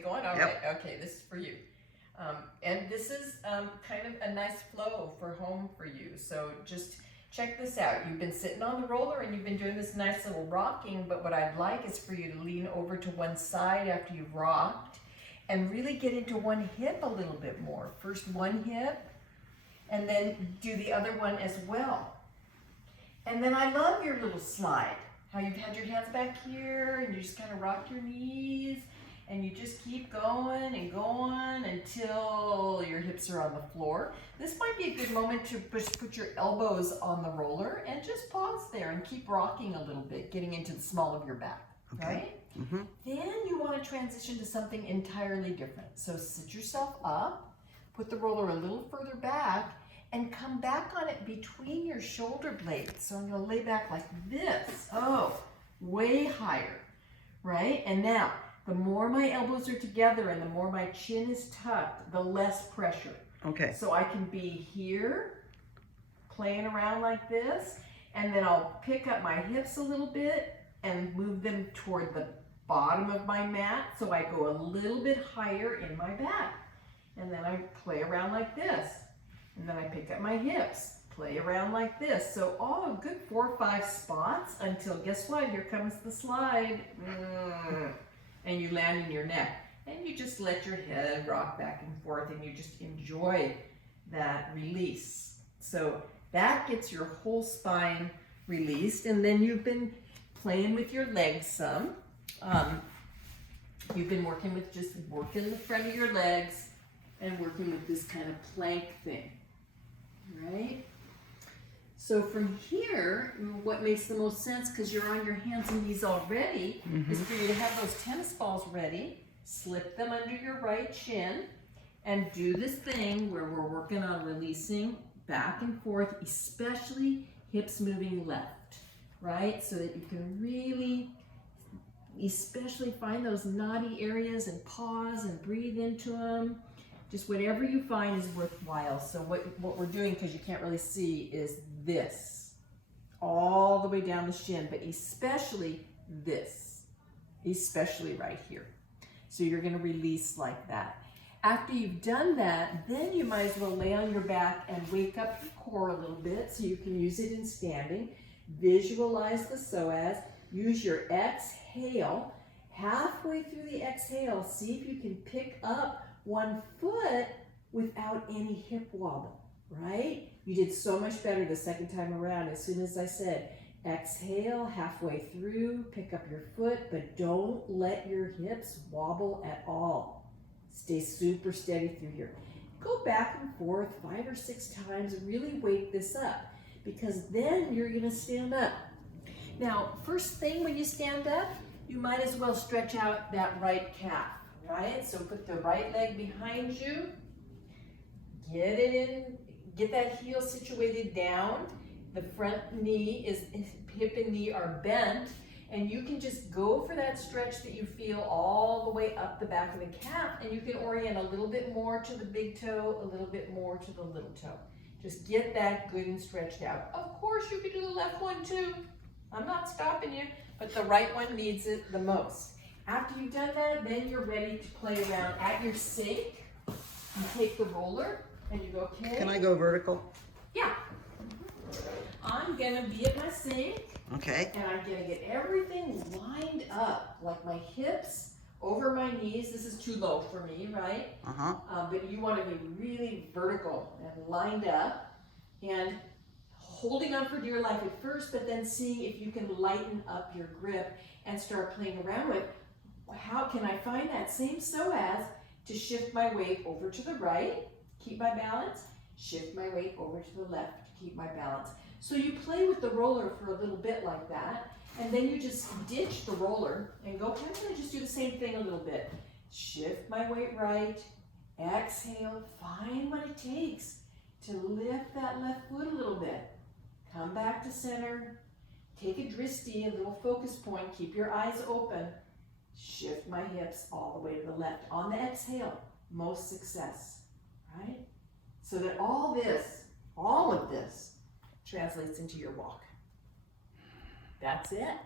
it going? All Yep. right. Okay, this is for you. And this is kind of a nice flow for home for you. So just check this out. You've been sitting on the roller and you've been doing this nice little rocking, but what I'd like is for you to lean over to one side after you've rocked and really get into one hip a little bit more. First one hip, and then do the other one as well. And then I love your little slide. How you've had your hands back here and you just kind of rock your knees and you just keep going and going until your hips are on the floor. This might be a good moment to just put your elbows on the roller and just pause there and keep rocking a little bit, getting into the small of your back, right? Mm-hmm. Then you want to transition to something entirely different. So sit yourself up, put the roller a little further back, and come back on it between your shoulder blades. So I'm gonna lay back like this. Oh, way higher, right? And now, the more my elbows are together and the more my chin is tucked, the less pressure. Okay. So I can be here, playing around like this, and then I'll pick up my hips a little bit and move them toward the bottom of my mat, so I go a little bit higher in my back. And then I play around like this. And then I pick up my hips, play around like this. So, a good 4 or 5 spots until, guess what? Here comes the slide. And you land in your neck. And you just let your head rock back and forth and you just enjoy that release. So that gets your whole spine released. And then you've been playing with your legs some. You've been working with just working the front of your legs and working with this kind of plank thing. Right? So from here, what makes the most sense, because you're on your hands and knees already, is for you to have those tennis balls ready, slip them under your right shin, and do this thing where we're working on releasing back and forth, especially hips moving left, right? So that you can really, especially find those knotty areas and pause and breathe into them. Just whatever you find is worthwhile. So what we're doing, because you can't really see, is this. All the way down the shin, but especially this. Especially right here. So you're going to release like that. After you've done that, then you might as well lay on your back and wake up your core a little bit so you can use it in standing. Visualize the psoas. Use your exhale. Halfway through the exhale, see if you can pick up one foot without any hip wobble, right? You did so much better the second time around. As soon as I said, exhale halfway through, pick up your foot, but don't let your hips wobble at all. Stay super steady through here. Go back and forth 5 or 6 times, really wake this up, because then you're gonna stand up. Now, first thing when you stand up, you might as well stretch out that right calf. Right? So put the right leg behind you, get it in, get that heel situated down. The front knee hip and knee are bent, and you can just go for that stretch that you feel all the way up the back of the calf, and you can orient a little bit more to the big toe, a little bit more to the little toe. Just get that good and stretched out. Of course, you can do the left one too. I'm not stopping you, but the right one needs it the most. After you've done that, then you're ready to play around. At your sink, you take the roller and you go, okay. Can I go vertical? Yeah. I'm gonna be at my sink. Okay. And I'm gonna get everything lined up, like my hips over my knees. This is too low for me, right? But you wanna be really vertical and lined up and holding on for dear life at first, but then seeing if you can lighten up your grip and start playing around with how can I find that same psoas to shift my weight over to the right, keep my balance, shift my weight over to the left to keep my balance. So you play with the roller for a little bit like that, and then you just ditch the roller and go, okay, I'm gonna just do the same thing a little bit. Shift my weight right, exhale, find what it takes to lift that left foot a little bit. Come back to center, take a dristi, a little focus point, keep your eyes open. Shift my hips all the way to the left. On the exhale, most success, right? So that all of this translates into your walk. That's it.